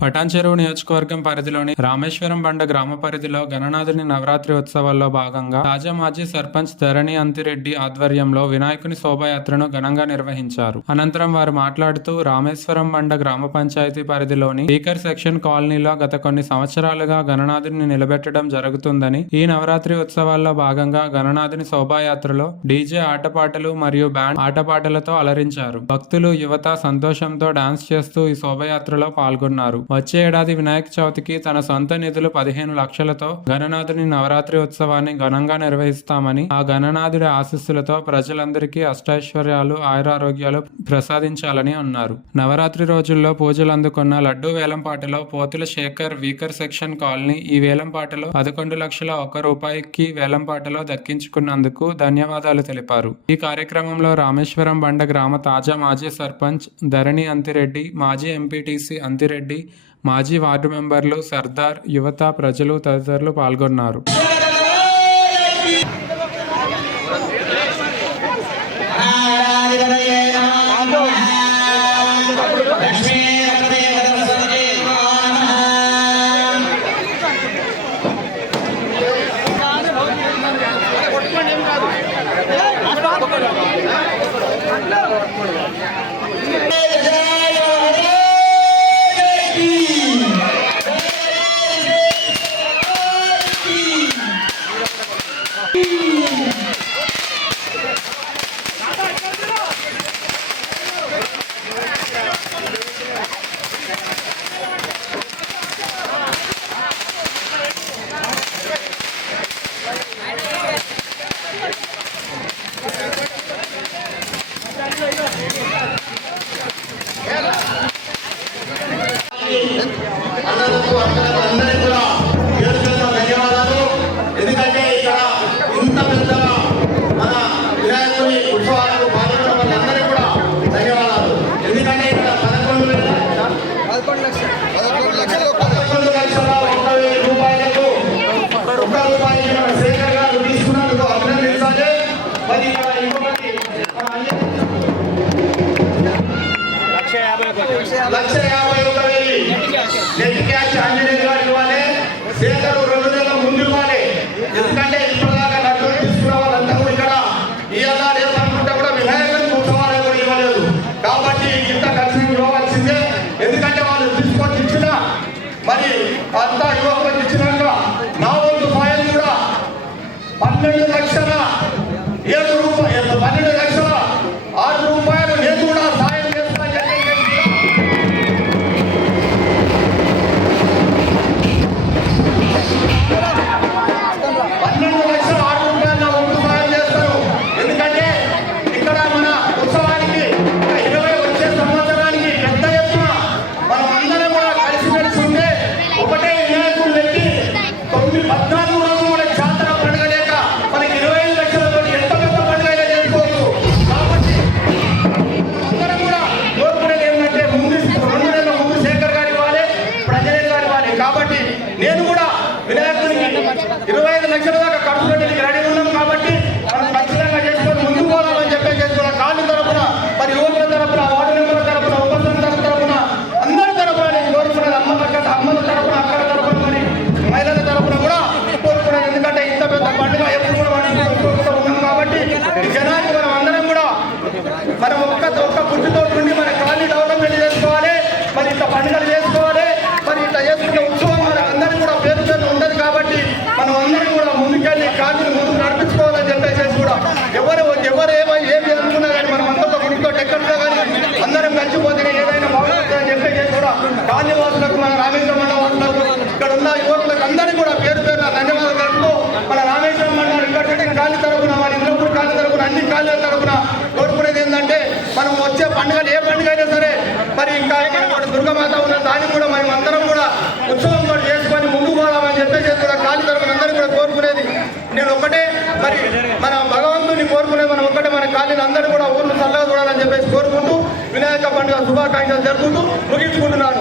పటాన్చెరువు నియోజకవర్గం పరిధిలోని రామేశ్వరం బండ గ్రామ పరిధిలో గణనాథుని నవరాత్రి ఉత్సవాల్లో భాగంగా తాజా మాజీ సర్పంచ్ ధరణి అంతిరెడ్డి ఆధ్వర్యంలో వినాయకుని శోభాయాత్రను ఘనంగా నిర్వహించారు. అనంతరం వారు మాట్లాడుతూ రామేశ్వరం బండ గ్రామ పంచాయతీ పరిధిలోని స్పీకర్ సెక్షన్ కాలనీలో గత కొన్ని సంవత్సరాలుగా గణనాథుని నిలబెట్టడం జరుగుతుందని, ఈ నవరాత్రి ఉత్సవాల్లో భాగంగా గణనాథుని శోభాయాత్రలో డీజే ఆటపాటలు మరియు బ్యాండ్ ఆటపాటలతో అలరించారు. భక్తులు, యువత సంతోషంతో డాన్స్ చేస్తూ ఈ శోభాయాత్రలో పాల్గొన్నారు. వచ్చే ఏడాది వినాయక చవితికి తన సొంత నిధులు 15 లక్షలతో గణనాథుని నవరాత్రి ఉత్సవాన్ని ఘనంగా నిర్వహిస్తామని, ఆ గణనాథుడి ఆశీస్సులతో ప్రజలందరికీ అష్టైశ్వర్యాలు, ఆయురారోగ్యాలు ప్రసాదించాలని అన్నారు. నవరాత్రి రోజుల్లో పూజలు అందుకున్న లడ్డూ వేలంపాటలో పోతుల శేఖర్ వీకర్ సెక్షన్ కాలనీ ఈ వేలంపాటలో 11,01,000 రూపాయికి వేలంపాటలో దక్కించుకున్నందుకు ధన్యవాదాలు తెలిపారు. ఈ కార్యక్రమంలో రామేశ్వరం బండ గ్రామ తాజా మాజీ సర్పంచ్ ధరణి అంతిరెడ్డి, మాజీ ఎంపీటీసీ అంతిరెడ్డి, మాజీ వార్డు మెంబర్లు, సర్దార్, యువత, ప్రజలు తదితరులు పాల్గొన్నారు. అందరికీ కూడా ధన్యవాదాలు. ఎందుకంటే ఇక్కడ ఇంత పెద్దగా మన వినాయకుని ఉత్సవాలకు పాల్గొన్న వాళ్ళందరికీ కూడా ధన్యవాదాలు. ఎందుకంటే ఇక్కడ 11,01,000 రూపాయలకు ₹1 మన శేఖర్ గారు తీసుకున్నందుకు అభినందించాలి. మరి ఇక్కడ ఇంకొకటి 1,51,000 నెట్ క్యాష్ ఆంజనేయులు గారు ఇవ్వాలి. శేఖర్ 2 నెలల ముందు ఇవ్వాలి. ఎందుకంటే ఇప్పటిదాకా లడ్డూలు తీసుకున్న వాళ్ళంతా కూడా ఇక్కడ ఇవ్వాలా లేదనుకుంటే కూడా వినాయకుని ఉత్సవాలు కూడా ఇవ్వలేదు. కాబట్టి ఇంత ఖర్చు ఇవ్వవలసిందే. ఎందుకంటే వాళ్ళు తీసుకొని ఇచ్చిన మరి అంతా ఇవ్వకపోతే ఇచ్చినాక నా వంతు సాయం కూడా 12,07,000 రూపాయలు, 12,06,000 రూపాయలు నేను కూడా సాయం చేస్తాను. 12,06,000 రూపాయలు నా వంతు సాయం చేస్తారు. ఎందుకంటే ఇక్కడ మన ఉత్సవానికి 20 వచ్చే సంవత్సరానికి పెద్ద ఎత్తున మనం అందరం కూడా కలిసిమెలిసి ఉంటే ఒకటే వినాయకుడు పెట్టి 14 రోజులు కూడా జాతర పండుగ లేక మనకి 25 లక్షలతో ఎంత పెద్ద పండుగ చేసుకోవచ్చు. కాబట్టి అందరం కూడా కోరుకునేది ఏంటంటే 2 నెలల ముందు శేఖర్ గారు ఇవ్వాలి, ప్రజలు గారు ఇవ్వాలి. కాబట్టి నేను కూడా వినాయకుడికి 25 లక్షల దాకా ఖర్చు పెట్టడానికి రెడీ ఉన్నాం. కాబట్టి మనం ఖచ్చితంగా చేసుకొని ముందుకు పోవాలని చెప్పేసి కూడా కాళ్ళు తరపున, మరి యువకుల తరపున, వార్డు మెంబర్ల తరపున, ఉపసంఘాల తరపున, అందరి తరపున నేను కోరుకున్నది. అమ్మల తరపున, అక్కల తరపున, మరి మహిళల తరపున కూడా కోరుకున్నది. ఎందుకంటే ఇంత పెద్ద పండుగ ఎప్పుడు కూడా మనం కోరుకుంటూ ఉన్నాం. కాబట్టి ఈ జనానికి మనం అందరం కూడా మనం ఒక్క పుట్టుతో ఉండి మన కాలనీ డెవలప్మెంట్ చేసుకోవాలి. మరి ఇంత పండుగలు చేసుకోవాలి. మరి ఇంత చేసుకునే ఉత్సవం మన అందరికీ కూడా పేరు ఉండదు. కాబట్టి మనం అందరం కూడా ముందుకెళ్ళి కాలనీ ముందుకు నడిపించుకోవాలని చెప్పేసి కూడా ఎవరు ఏమి అనుకున్నా కానీ మనం అందరితో గుడితో ఎక్కడున్నా కానీ అందరం కలిసిపోతే ఏదైనా బాగుంటుందని చెప్పేసి కూడా కాలనీ వాసులకు, మన రామేశ్వరం మండలం వాసులకు, ఇక్కడ ఉన్న యువకులకు అందరికీ కూడా పేరు ధన్యవాదాలు తెలుపుతూ మన రామేశ్వరం మండలం ఇక్కడ కాలనీ తరపున, మన ఇంద్రపూర్ కాలనీ తరపున, అన్ని కాలనీల తరపున కోరుకునేది ఏంటంటే మనం వచ్చే పండుగలు ఏ పండుగ అయినా సరే మరి ఇంకా దుర్గమాత ఉన్న దాన్ని కూడా మనం అందరం కూడా ఉత్సవం కూడా చేసుకొని ముందుకు పోవాలని చెప్పేసి కూడా కాలనీ తరపున అందరూ కూడా కోరుకునేది నేను ఒకటే. మరి మన భగవంతుని కోరుకునేది మనం ఒక్కటే, మన కాలనీలు అందరూ కూడా ఊర్లు చల్లగా చూడాలని చెప్పేసి కోరుకుంటూ వినాయక పండుగ శుభాకాంక్షలు జరుపుకుంటూ ముగించుకుంటున్నాను.